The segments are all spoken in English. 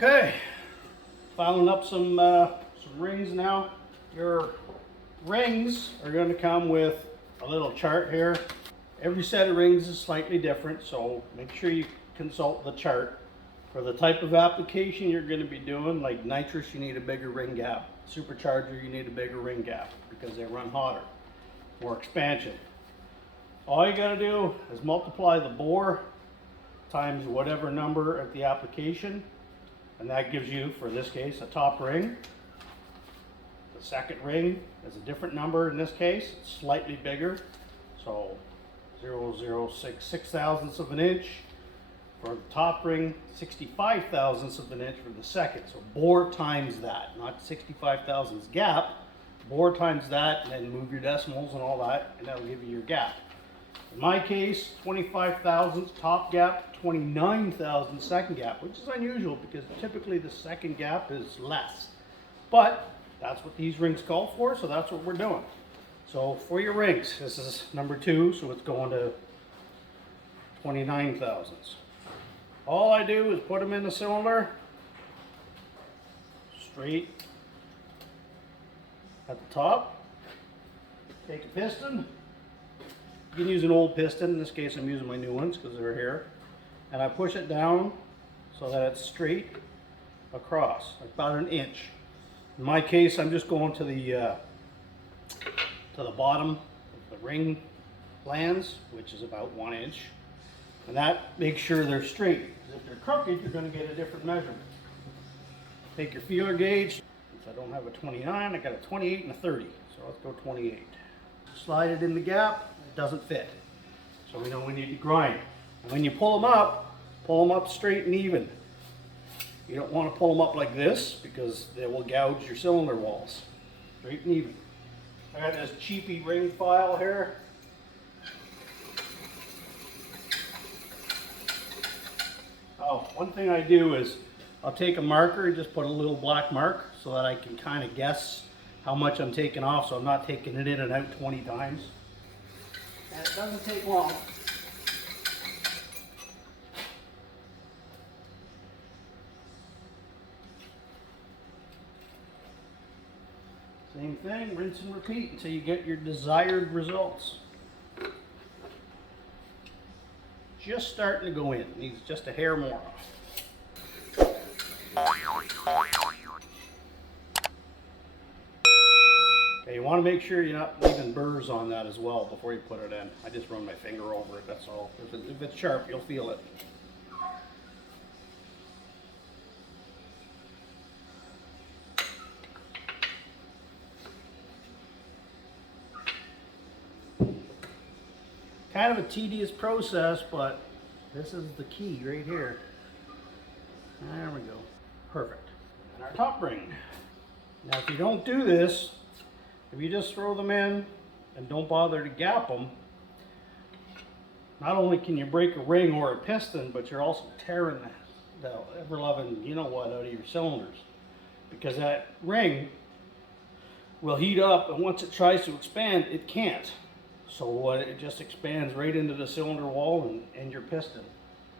Okay, filing up some rings now. Your rings are going to come with a little chart here. Every set of rings is slightly different, so make sure you consult the chart. For the type of application you're going to be doing, like nitrous, you need a bigger ring gap. Supercharger, you need a bigger ring gap because they run hotter. More expansion. All you got to do is multiply the bore times whatever number at the application, and that gives you, for this case, a top ring. The second ring is a different number in this case. It's slightly bigger, so 0.066 thousandths of an inch. For the top ring, 65 thousandths of an inch for the second. So bore times that, not 65 thousandths gap. Bore times that, and then move your decimals and all that, and that'll give you your gap. In my case, 25 thousandths top gap, 29 thousandths second gap, which is unusual because typically the second gap is less. But that's what these rings call for, so that's what we're doing. So for your rings, this is number 2, so it's going to 29 thousandths. All I do is put them in the cylinder, straight at the top. Take a piston. You can use an old piston. In this case, I'm using my new ones because they're here. And I push it down so that it's straight across, like about an inch. In my case, I'm just going to the bottom of the ring lands, which is about 1 inch. And that makes sure they're straight. Because if they're crooked, you're going to get a different measurement. Take your feeler gauge. Since I don't have a 29, I got a 28 and a 30. So let's go 28. Slide it in the gap. It doesn't fit. So we know we need to grind. And when you pull them up straight and even. You don't want to pull them up like this because they will gouge your cylinder walls. Straight and even. I got this cheapy ring file here. Oh, one thing I do is I'll take a marker and just put a little black mark so that I can kind of guess how much I'm taking off, so I'm not taking it in and out 20 times. And it doesn't take long. Same thing, rinse and repeat until you get your desired results. Just starting to go in. Needs just a hair more. Okay, you want to make sure you're not leaving burrs on that as well before you put it in. I just run my finger over it, that's all. If it's sharp, you'll feel it. Kind of a tedious process, but this is the key right here. There we go. Perfect. And our top ring. Now if you don't do this, if you just throw them in and don't bother to gap them, not only can you break a ring or a piston, but you're also tearing the ever-loving you-know-what out of your cylinders. Because that ring will heat up, and once it tries to expand, it can't. So it just expands right into the cylinder wall and your piston.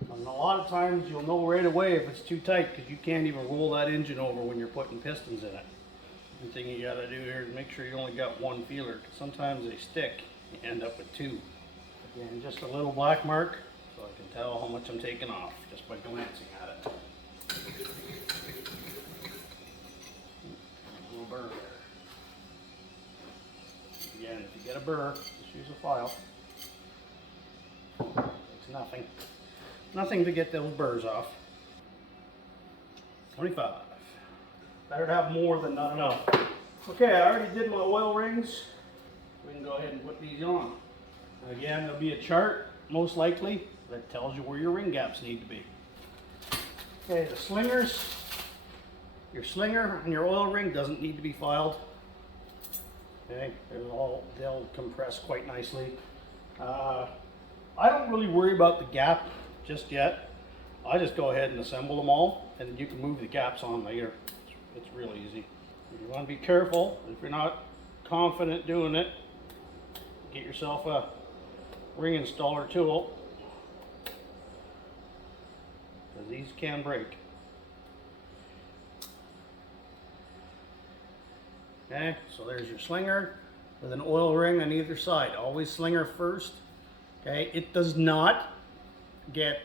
And a lot of times you'll know right away if it's too tight because you can't even roll that engine over when you're putting pistons in it. The thing you gotta do here is make sure you only got one feeler, because sometimes they stick, you end up with 2. Again, just a little black mark so I can tell how much I'm taking off just by glancing at it. A little burr there. Again, if you get a burr, just use a file. It's nothing. Nothing to get those burrs off. 25. Better to have more than not enough. Okay, I already did my oil rings. We can go ahead and put these on. Again, there'll be a chart, most likely, that tells you where your ring gaps need to be. Okay, the slingers. Your slinger and your oil ring doesn't need to be filed. Okay, they'll compress quite nicely. I don't really worry about the gap just yet. I just go ahead and assemble them all, and then you can move the gaps on later. It's real easy. You want to be careful. If you're not confident doing it, get yourself a ring installer tool, because these can break. Okay, so there's your slinger with an oil ring on either side. Always slinger first. Okay, it does not get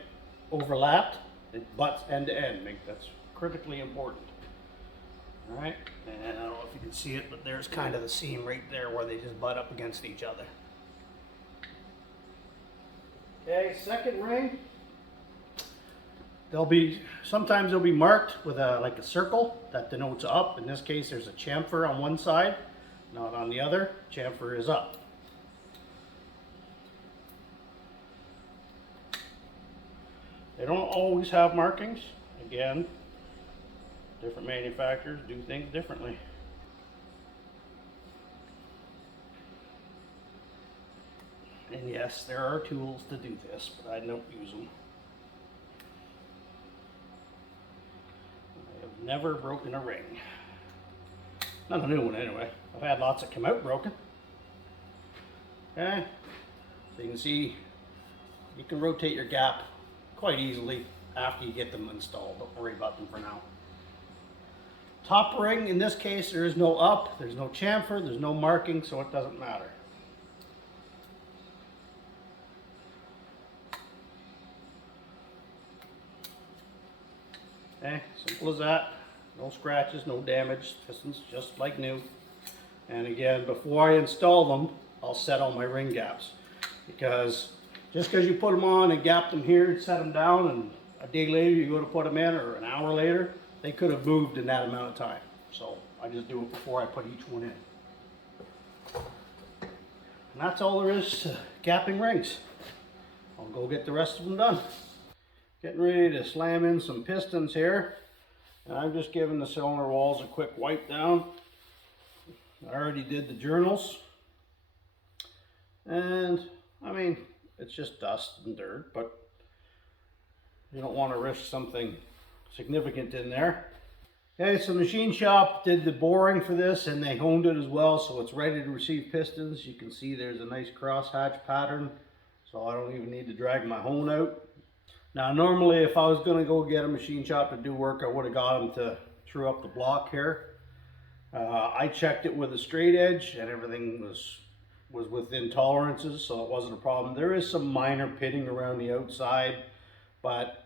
overlapped. It butts end to end. That's critically important. All right, and I don't know if you can see it, but there's kind of the seam right there where they just butt up against each other. Okay, second ring. Sometimes they'll be marked with like a circle that denotes up. In this case, there's a chamfer on one side, not on the other. Chamfer is up. They don't always have markings. Again, different manufacturers do things differently. And yes, there are tools to do this, but I don't use them. I have never broken a ring. Not a new one anyway. I've had lots that come out broken. Okay, so you can see you can rotate your gap quite easily after you get them installed. Don't worry about them for now. Top ring, in this case, there is no up, there's no chamfer, there's no marking, so it doesn't matter. Okay, simple as that. No scratches, no damage. Pistons just like new. And again, before I install them, I'll set all my ring gaps. Because just because you put them on and gap them here and set them down, and a day later you go to put them in, or an hour later, they could have moved in that amount of time. So I just do it before I put each one in. And that's all there is to gapping rings. I'll go get the rest of them done. Getting ready to slam in some pistons here. And I'm just giving the cylinder walls a quick wipe down. I already did the journals. And I mean, it's just dust and dirt, but you don't want to risk something significant in there. Okay, so Machine Shop did the boring for this, and they honed it as well, so it's ready to receive pistons. You can see there's a nice crosshatch pattern, so I don't even need to drag my hone out. Now normally if I was going to go get a machine shop to do work, I would have got them to true up the block here. I checked it with a straight edge and everything was within tolerances, so it wasn't a problem. There is some minor pitting around the outside, but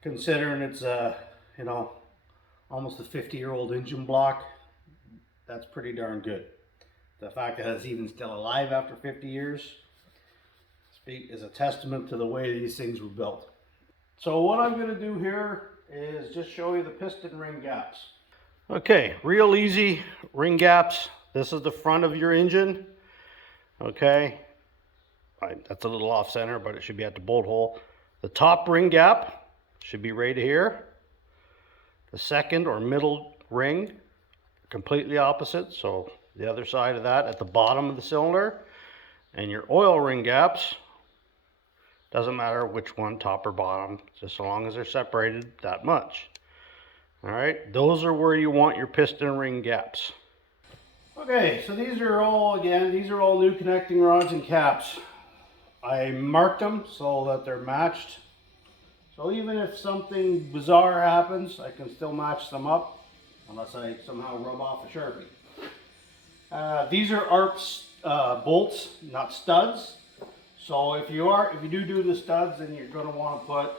considering it's you know, almost a 50-year-old engine block, that's pretty darn good. The fact that it's even still alive after 50 years is a testament to the way these things were built. So what I'm going to do here is just show you the piston ring gaps. Okay, real easy ring gaps. This is the front of your engine. Okay, that's a little off center, but it should be at the bolt hole. The top ring gap should be right here. The second or middle ring, completely opposite, so the other side of that at the bottom of the cylinder. And your oil ring gaps, doesn't matter which one, top or bottom, just as long as they're separated that much. All right, those are where you want your piston ring gaps. Okay, so these are all new connecting rods and caps. I marked them so that they're matched. So even if something bizarre happens, I can still match them up, unless I somehow rub off a Sharpie. These are ARPS bolts, not studs. So if you do the studs, then you're going to want to put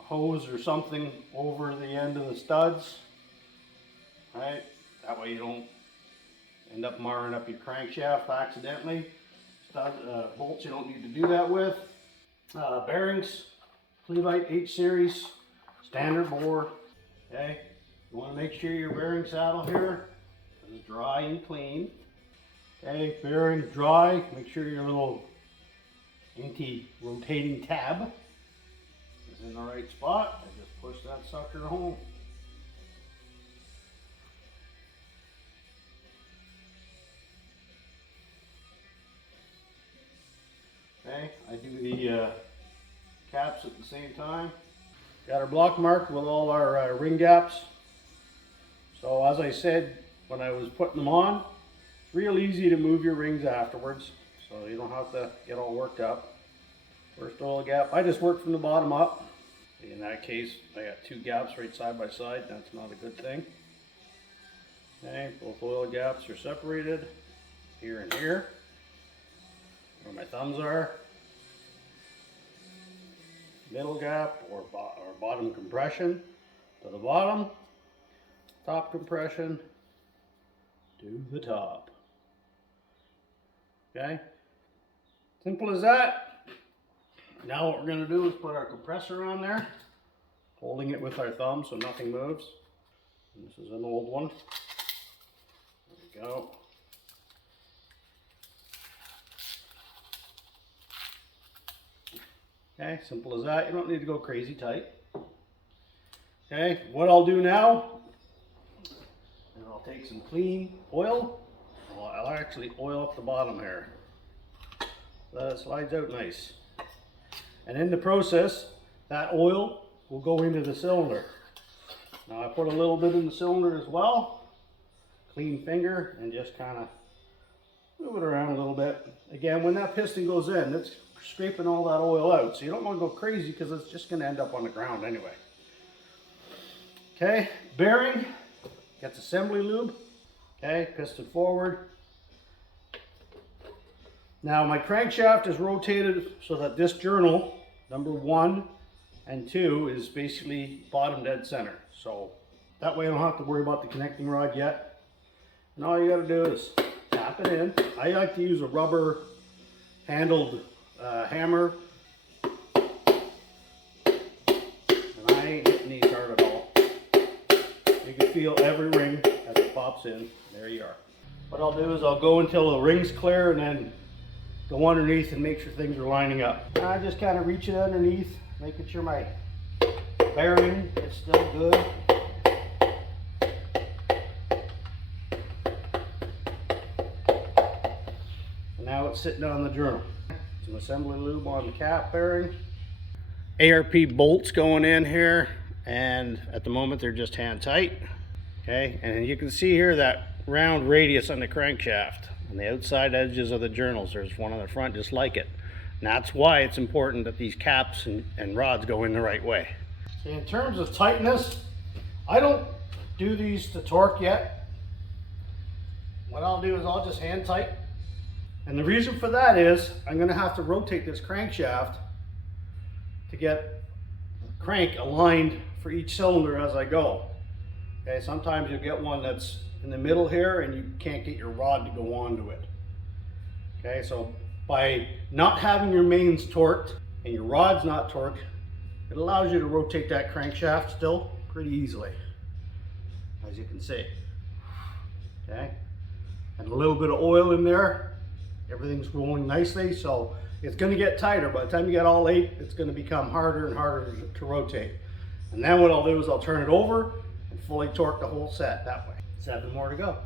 a hose or something over the end of the studs, right? That way you don't end up marring up your crankshaft accidentally. Bolts you don't need to do that with. Bearings, Levite H series, standard bore. Okay, you want to make sure your bearing saddle here is dry and clean. Okay, bearing dry. Make sure your little anti-rotating tab is in the right spot. And just push that sucker home. Okay, I do the caps at the same time. Got our block marked with all our ring gaps. So as I said when I was putting them on, it's real easy to move your rings afterwards, so you don't have to get all worked up. First oil gap, I just work from the bottom up. In that case, I got two gaps right side by side. That's not a good thing. Okay, both oil gaps are separated here and here, where my thumbs are. Middle gap or bottom compression to the bottom, top compression to the top. Okay, simple as that. Now what we're going to do is put our compressor on there, holding it with our thumb so nothing moves. And this is an old one. There we go. Okay, simple as that. You don't need to go crazy tight. Okay, what I'll do now is I'll take some clean oil. I'll actually oil up the bottom here. That slides out nice. And in the process, that oil will go into the cylinder. Now I put a little bit in the cylinder as well. Clean finger and just kind of move it around a little bit. Again, when that piston goes in, it's scraping all that oil out. So you don't want to go crazy because it's just going to end up on the ground anyway. Okay, bearing gets assembly lube. Okay, piston forward. Now my crankshaft is rotated so that this journal, number 1 and 2, is basically bottom dead center. So that way I don't have to worry about the connecting rod yet. And all you got to do is tap it in. I like to use a rubber handled hammer. And I ain't hitting these hard at all. You can feel every ring as it pops in. There you are. What I'll do is I'll go until the ring's clear and then go underneath and make sure things are lining up. And I just kind of reach it underneath, making sure my bearing is still good. And now it's sitting on the journal. Some assembly lube on the cap bearing. ARP bolts going in here, and at the moment they're just hand tight. Okay, and you can see here that round radius on the crankshaft. On the outside edges of the journals, there's one on the front just like it. And that's why it's important that these caps and rods go in the right way. In terms of tightness, I don't do these to torque yet. What I'll do is I'll just hand tight. And the reason for that is I'm going to have to rotate this crankshaft to get the crank aligned for each cylinder as I go. Okay, sometimes you'll get one that's in the middle here and you can't get your rod to go onto it. Okay, so by not having your mains torqued and your rod's not torqued, it allows you to rotate that crankshaft still pretty easily, as you can see. Okay, and a little bit of oil in there, everything's rolling nicely, so it's going to get tighter. By the time you get all 8, it's going to become harder and harder to rotate. And then what I'll do is I'll turn it over and fully torque the whole set that way. 7 more to go.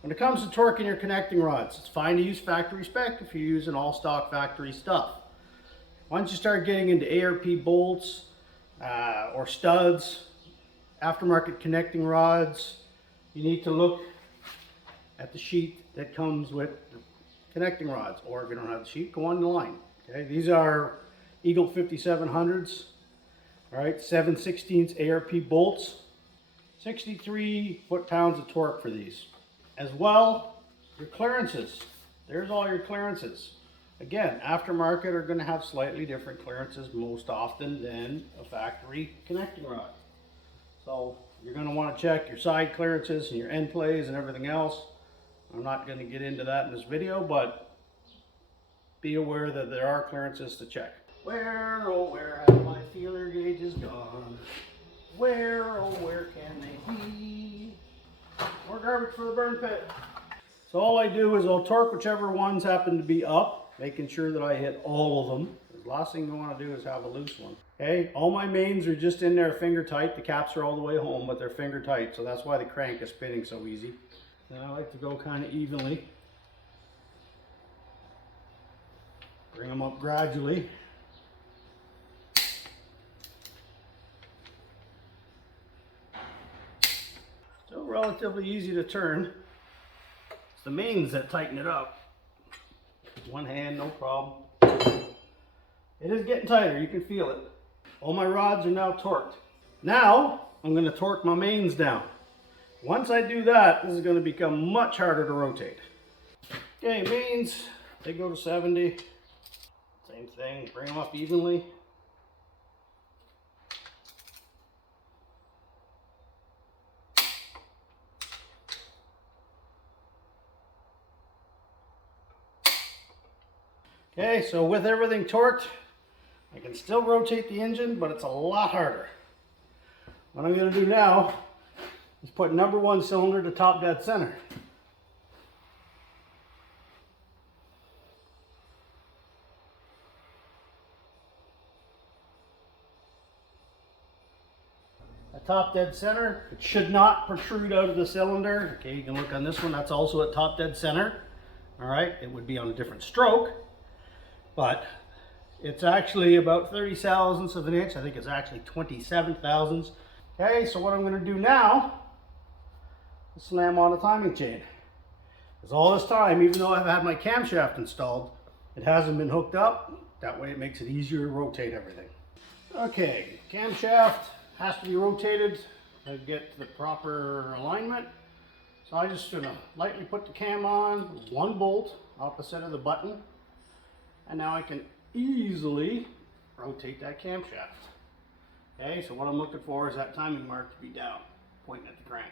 When it comes to torquing your connecting rods, it's fine to use factory spec if you're using all stock factory stuff. Once you start getting into ARP bolts or studs, aftermarket connecting rods, you need to look at the sheet that comes with the connecting rods, or if you don't have the sheet, go on the line. Okay, these are Eagle 5700s, all right, 7/16 ARP bolts, 63 foot-pounds of torque for these. As well, your clearances. There's all your clearances. Again, aftermarket are going to have slightly different clearances most often than a factory connecting rod. So you're going to want to check your side clearances and your end plays and everything else. I'm not going to get into that in this video, but be aware that there are clearances to check. Where, oh where have my feeler gauges gone? Where, oh where can they be? More garbage for the burn pit. So all I do is I'll torque whichever ones happen to be up, making sure that I hit all of them. The last thing you want to do is have a loose one. Okay, all my mains are just in there finger tight. The caps are all the way home, but they're finger tight, so that's why the crank is spinning so easy. And I like to go kind of evenly. Bring them up gradually. Still relatively easy to turn. It's the mains that tighten it up. One hand, no problem. It is getting tighter, you can feel it. All my rods are now torqued. Now, I'm going to torque my mains down. Once I do that, this is going to become much harder to rotate. Okay, mains, they go to 70. Same thing, bring them up evenly. Okay, so with everything torqued, I can still rotate the engine, but it's a lot harder. What I'm going to do now is put number 1 cylinder to top dead center. At top dead center, it should not protrude out of the cylinder. Okay, you can look on this one, that's also at top dead center. All right, it would be on a different stroke, but it's actually about 30 thousandths of an inch. I think it's actually 27 thousandths. Okay, so what I'm going to do now is slam on a timing chain. Because all this time, even though I've had my camshaft installed, it hasn't been hooked up. That way it makes it easier to rotate everything. Okay, camshaft has to be rotated to get the proper alignment. So I'm just going to lightly put the cam on, 1 bolt opposite of the button, and now I can easily rotate that camshaft. Okay, so what I'm looking for is that timing mark to be down, pointing at the crank.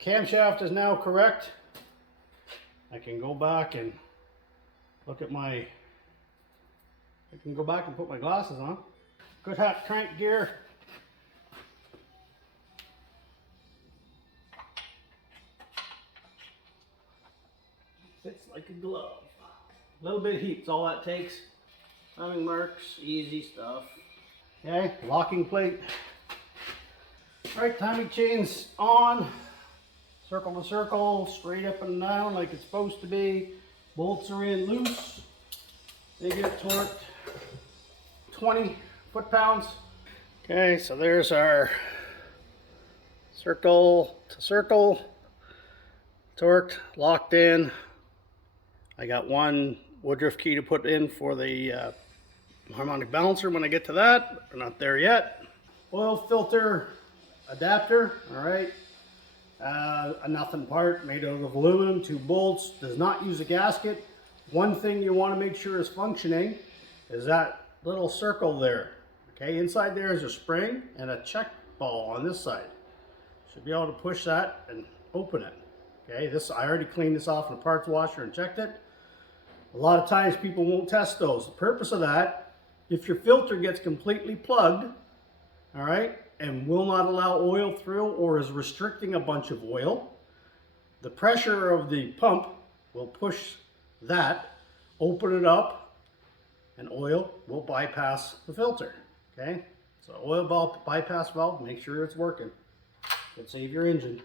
Camshaft is now correct. I can go back and look at my, I can go back and put my glasses on. Good hot crank gear. Fits like a glove. A little bit of heat is all that takes. Timing marks, easy stuff. Okay, locking plate. All right, timing chain's on. Circle to circle, straight up and down like it's supposed to be. Bolts are in loose. They get torqued 20 foot-pounds. Okay, so there's our circle to circle. Torqued, locked in. I got 1 Woodruff key to put in for the harmonic balancer when I get to that, but we're not there yet. Oil filter adapter, all right. A nothing part made out of aluminum, 2 bolts, does not use a gasket. One thing you want to make sure is functioning is that little circle there. Okay, inside there is a spring and a check ball on this side. Should be able to push that and open it. Okay, this I already cleaned this off in a parts washer and checked it. A lot of times people won't test those. The purpose of that, if your filter gets completely plugged, all right, and will not allow oil through or is restricting a bunch of oil, the pressure of the pump will push that, open it up, and oil will bypass the filter. Okay, so oil bypass valve, make sure it's working. It'll save your engine.